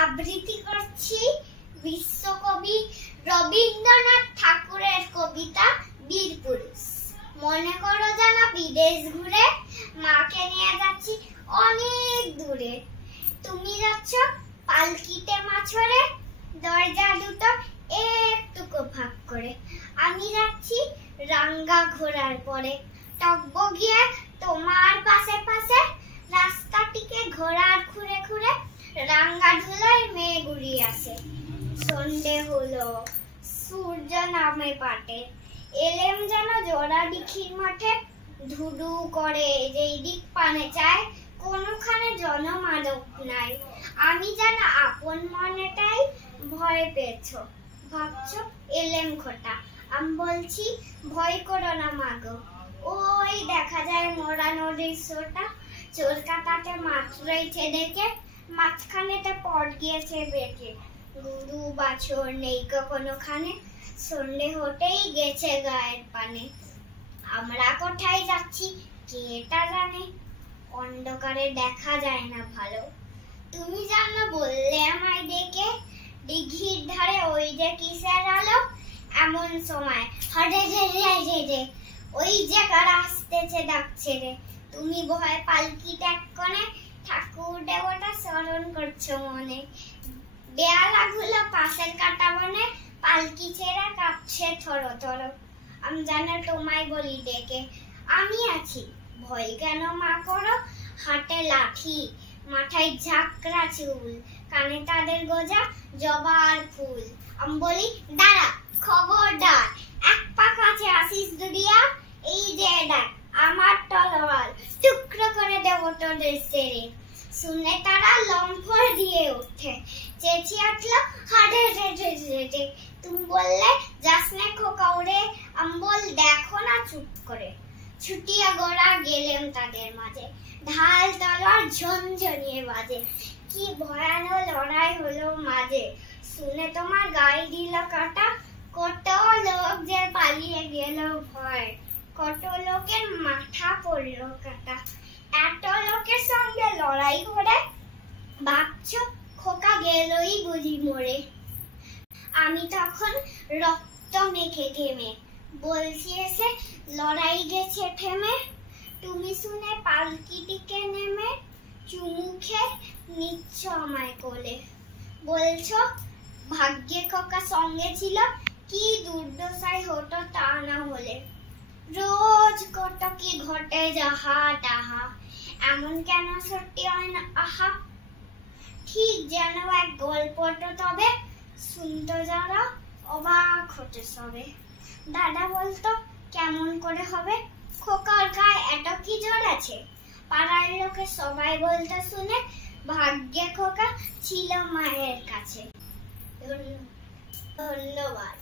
আবৃত্তি করছি বিশ্বকবি রবীন্দ্রনাথ ঠাকুরের কবিতা বীরপুরুষ। মনে করো যেন বিদেশ ঘুরে মাকে নিয়ে যাচ্ছি অনেক দূরে। তুমি যাচ্ছ পালকিতে মাছরে, দরজা দুটো একটুকু ফাঁক করে। আমি যাচ্ছি রাঙ্গা ঘোড়ার পরে, টকবগিয়ে তোমার পাশে পাশে। রাস্তাটিকে ঘোড়ার খুঁড়ে খুঁড়ে রাঙ্গা ধুলায় মেয়ে ঘুরিয়ে আসে। সন্ধে হলো, সূর্য নামে পাটে, এলেম যেন জোড়া দিঘির মাঠে। ধুধু করে যেই দিক পানে চায়, কোনখানে জনমানব নাই। আমি যেন আপন মনেটাই ভয় পেয়েছো, ভাবছো এলেম খোটা। আমি বলছি ভয় করো না মাগো, ওই দেখা যায় মোরা নদীর সোটা। চোর কাটাতে মাছ রয়েছে দেখে, মাঝখানেতে পট গিয়েছে বেঁকে। গরু বাছর নেই কোনোখানে, সন্ধে হতেই গেছে গায়ের পানে। আমরা কোথায় যাচ্ছি কে তা জানে, অন্ধকারে দেখা যায় না ভালো। তুমি জানো বললে আমায় ডেকে, দিঘির ধারে ওই যে কিসের আলো। এমন সময় হরে রে ওই যে কারা আসতেছে ডাকছে রে। তুমি ভয় পালকি ত্যাগ করে ঠাকুর দেবতা স্মরণ করছো মনে। দেয়ালাগুলো পাশের কাটা বনে, পালকি ছেড়ে কাঁপছে থরো থরো। আমি জানো তোমায় বলি ডেকে, আমি আছি ভয় কেন মা করো। হাতে লাঠি, মাথায় ঝাঁকড়া চুল, কানে তাদের গোজা জবার ফুল। আমি বলি দাঁড়া খবরদার, এক পা কাছে আসিস দুরিয়া। এই যে দেখ আমার তলোয়ার, টুকরো করে দেব তোদের সেরে। শুনে তারা লম্ফর দিয়ে উঠে, চেঁচিয়ে উঠলো হাড়ে রে। তুমি বললে যাসনে খোকা উড়ে। আমি বল দেখো না চুপ করে। ছুটিয়া গোড়া গেলেম তাদের মাঝে, ঢাল তলোয়ার ঝনঝনিয়ে বাজে। কি ভয়ানক লড়াই হলো মাঝে, শুনে তোমার গায়ে দিল কাটা। কত লোক যে পালিয়ে গেল ভয়, কত লোকের মাথা পড়লো কাটা। এত লোকের সঙ্গে লড়াই করে ভাবছো খোকা গেলই বুঝি মরে। আমি তখন রক্ত মেখে ঘেমে বলছি এসে লড়াই গেছে থেমে। তুমি শুনে পালকিটিকে নেমে চুমু খেয়ে নিচ্ছ আমায় কোলে। বলছো ভাগ্যে খোকা সঙ্গে ছিল, কি দুর্দশাই হতো তা না হলে। রোজ কত কি ঘটে যাহা তাহা, এমন কেন সত্যি হয় না আহা। ঠিক যেন এক গল্পটা তবে, শুনতো যারা অবাক হতে সবে। দাদা বলতো কেমন করে হবে, খোকার গায়ে এত কি জোর আছে। পাড়ার লোকে সবাই বলতে শুনে, ভাগ্যে খোকা ছিল মায়ের কাছে। ধন্যবাদ।